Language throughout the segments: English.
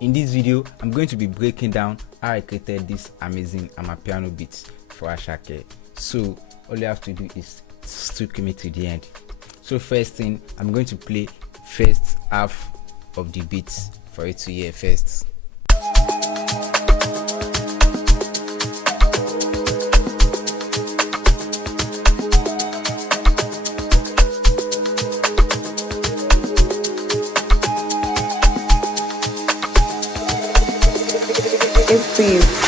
In this video, I'm going to be breaking down how I created this amazing Amapiano beat for Asake. So all you have to do is stick with me to the end. So first thing, I'm going to play first half of the beat for you to hear first. Please.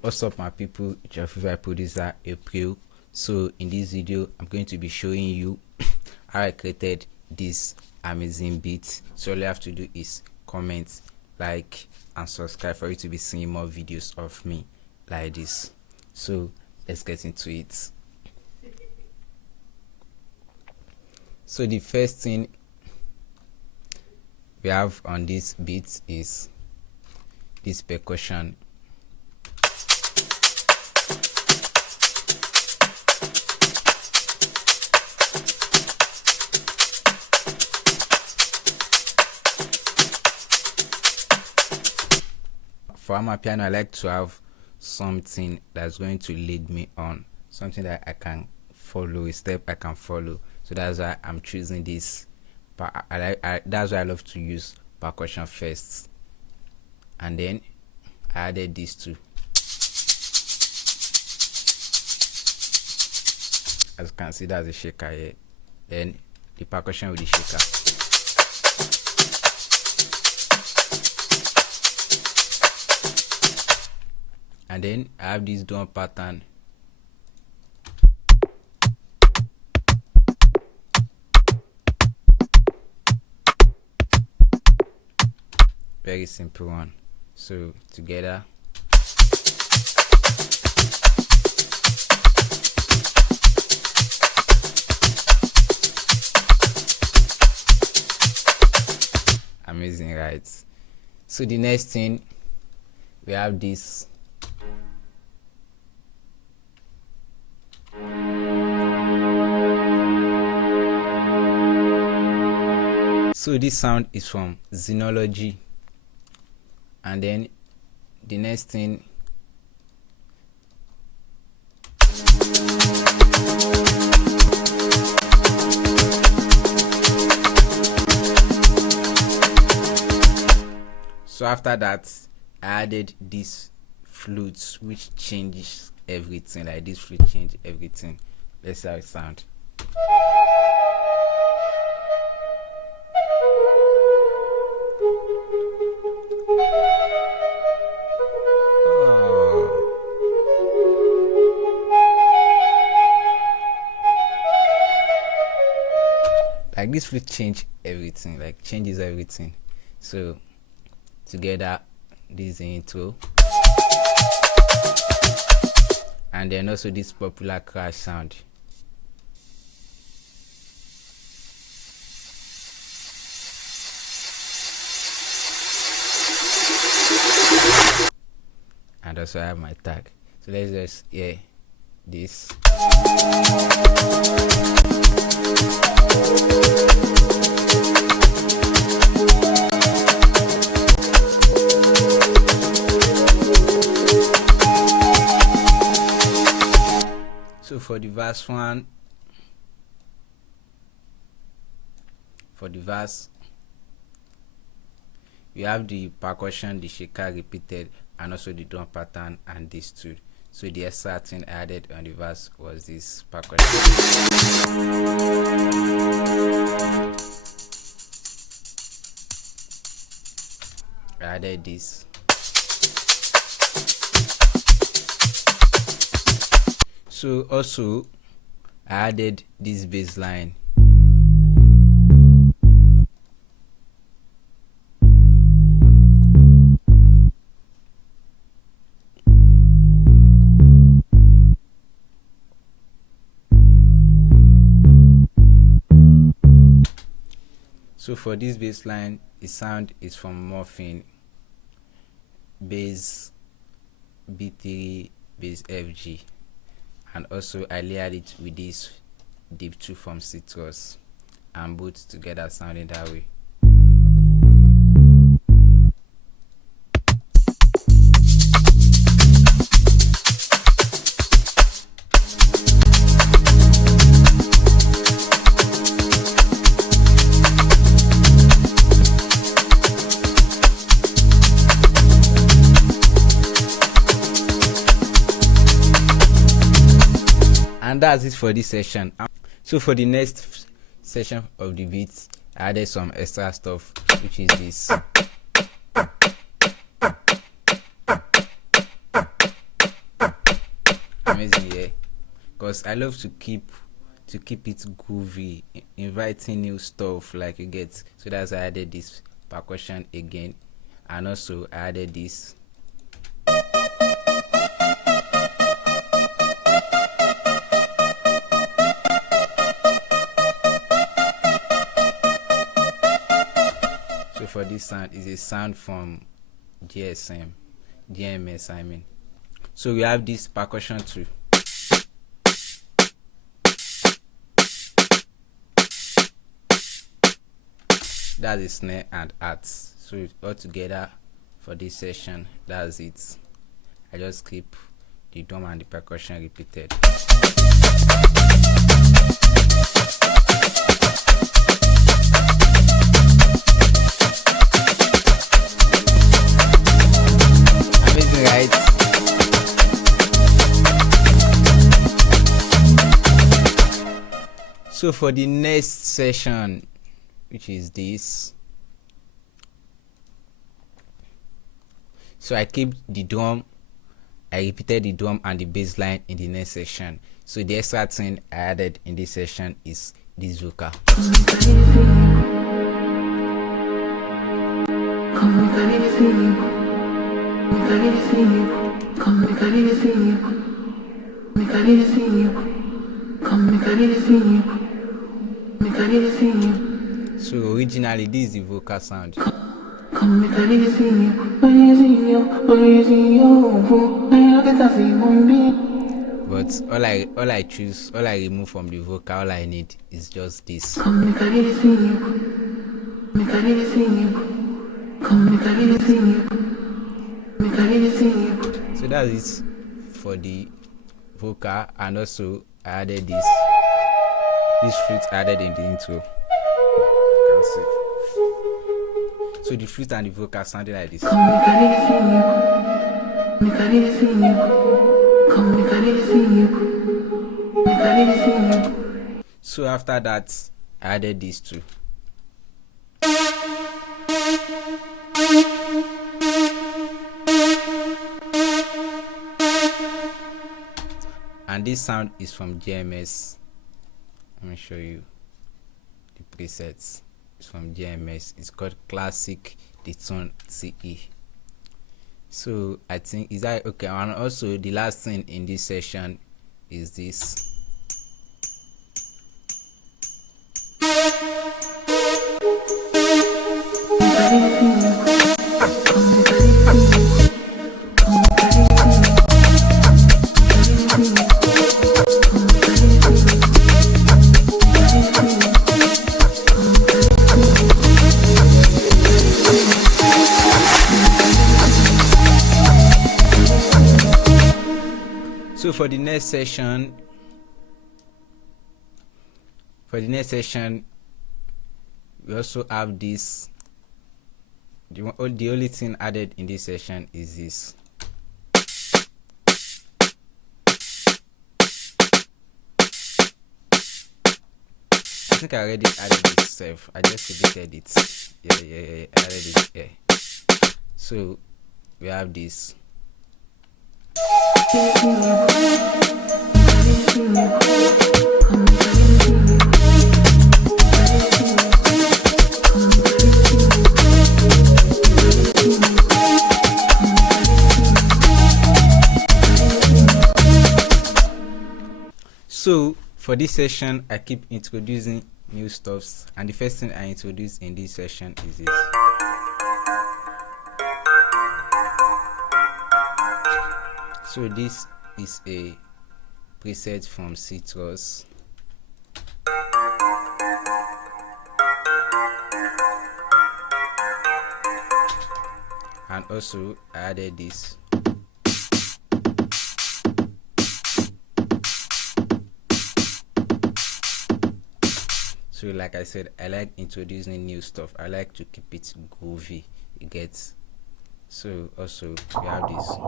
What's up my people, it's your favorite producer April. So in this video I'm going to be showing you how I created this amazing beat. So all you have to do is comment, like and subscribe for you to be seeing more videos of me like this. So let's get into it. So the first thing we have on this beat is this percussion. For Amapiano, I like to have something that's going to lead me on, something that I can follow, a step I can follow. So that's why I'm choosing this. But that's why I love to use percussion first, and then I added these two. As you can see, that's a shaker here. Then the percussion with the shaker. And then I have this drum pattern. Very simple one. So together. Amazing, right? So the next thing, we have this. So this sound is from Xenology, and then the next thing, so after that I added this flute which changes everything. Like this flute change everything. Let's see how it sounds. Like this will change everything, like changes everything. So together, this is the intro, and then also this popular crash sound. And also I have my tag. So let's just hear this. So for the verse one, we have the percussion, the shaker repeated, and also the drum pattern and these two. So the extra thing added on the verse was this percussion. added this. So also I added this bass line. So for this bass line, the sound is from morphine, bass B3, bass FG, and also I layered it with this deep 2 from Citrus, and both together sounding that way. And that's it for this session. So for the next session of the beats, I added some extra stuff, which is this. Amazing, yeah. Because I love to keep it groovy, inviting new stuff like you get. So that's why I added this percussion again, and also I added this. So for this sound is a sound from GMS I mean. So we have this percussion too. That's a snare and arts. So all together for this session, that's it. I just keep the drum and the percussion repeated. Amazing, right? So for the next session, which is this, so I keep the drum, I repeated the drum and the bass line in the next section. So the extra thing I added in this session is this vocal. So originally this is the vocal sound. But all I remove from the vocal, all I need is just this. So that is for the vocal, and also I added this flute added in the intro. You can see. So the flute and the vocal sounded like this. So after that, I added these two. And this sound is from GMS. Let me show you the presets. It's from GMS. It's called Classic Detone Seyi. So I think, is that okay? And also the last thing in this session is this. So for the next session, we also have this. The only thing added in this session is this. I think I already added this self. I just edited it. Yeah, I added it. Yeah. So we have this. So for this session, I keep introducing new stuffs, and the first thing I introduce in this session is this. So this is a preset from Citrus. And also I added this. So like I said, I like introducing new stuff. I like to keep it groovy. You get. So also we have this.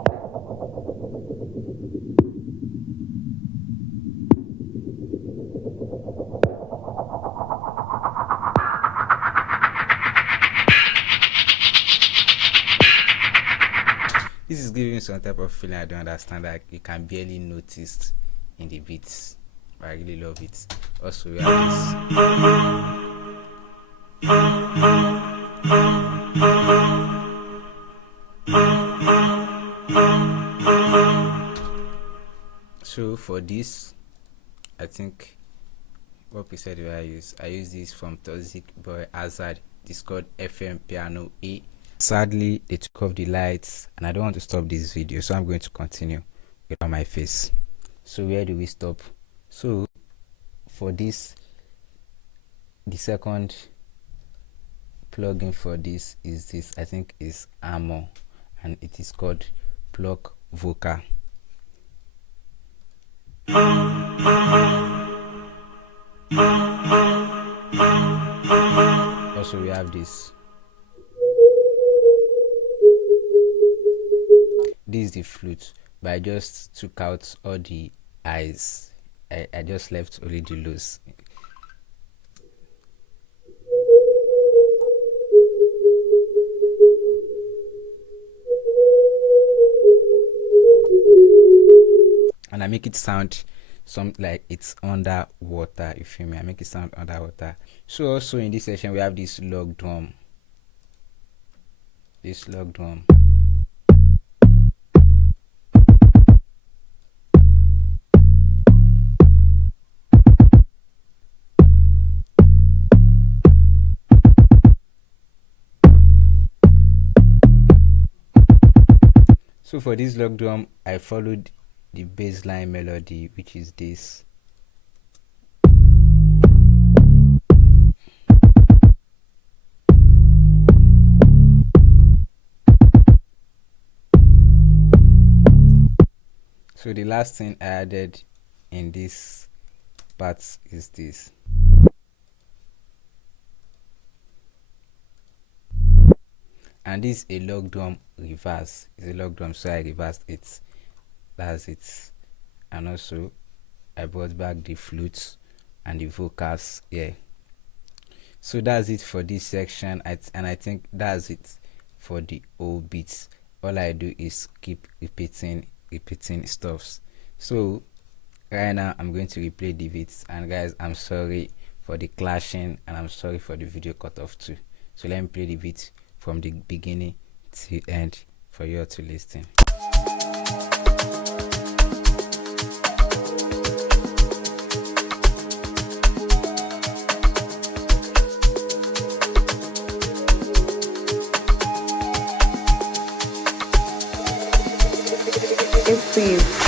This is giving me some type of feeling I don't understand, that you can barely notice in the beats. I really love it. Also we have this. So for this, I think what preset do I use? I use this from Toxic Boy Azad. It's called FM Piano A. Sadly, they took off the lights and I don't want to stop this video, so I'm going to continue without my face. So where do we stop? So for this, the second plugin for this is this. I think is Armor, and it is called Plug Vocal. Also we have this. This is the flute, but I just took out all the highs. I just left only the lows. And I make it sound something like it's underwater. You feel me? I make it sound underwater. So also in this session we have this log drum. This log drum. So for this log drum, I followed the bassline melody, which is this. So the last thing I added in this part is this. And this is a log drum reverse. It's a log drum, so I reversed it. That's it. And also I brought back the flutes and the vocals. Yeah. So that's it for this section. And I think that's it for the whole beats. All I do is keep repeating stuffs. So right now I'm going to replay the beats, and guys, I'm sorry for the clashing and I'm sorry for the video cut off too. So let me play the beat from the beginning to end for you all to listen. Please.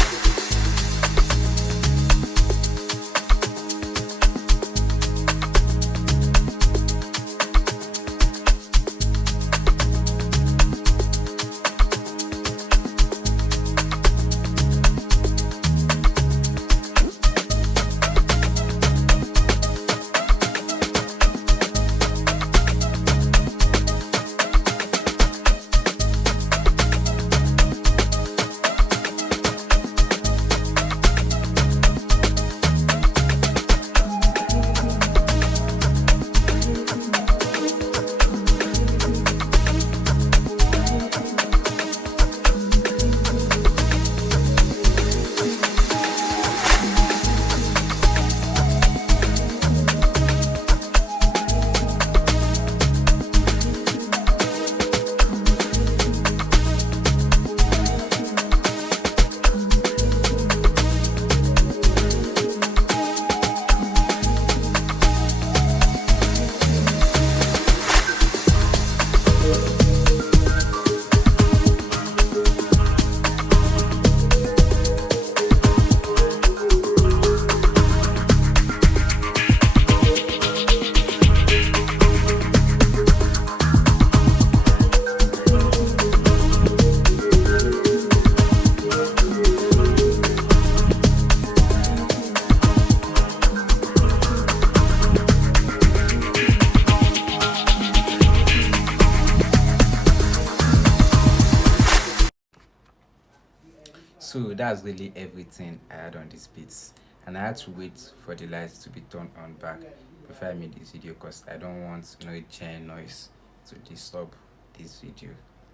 So that's really everything I had on this beats, and I had to wait for the lights to be turned on back before I made this video because I don't want no chain noise to disturb this video.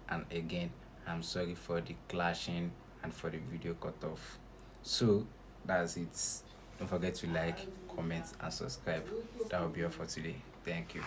And again, I'm sorry for the clashing and for the video cut off. So that's it. Don't forget to like, comment and subscribe. That will be all for today. Thank you.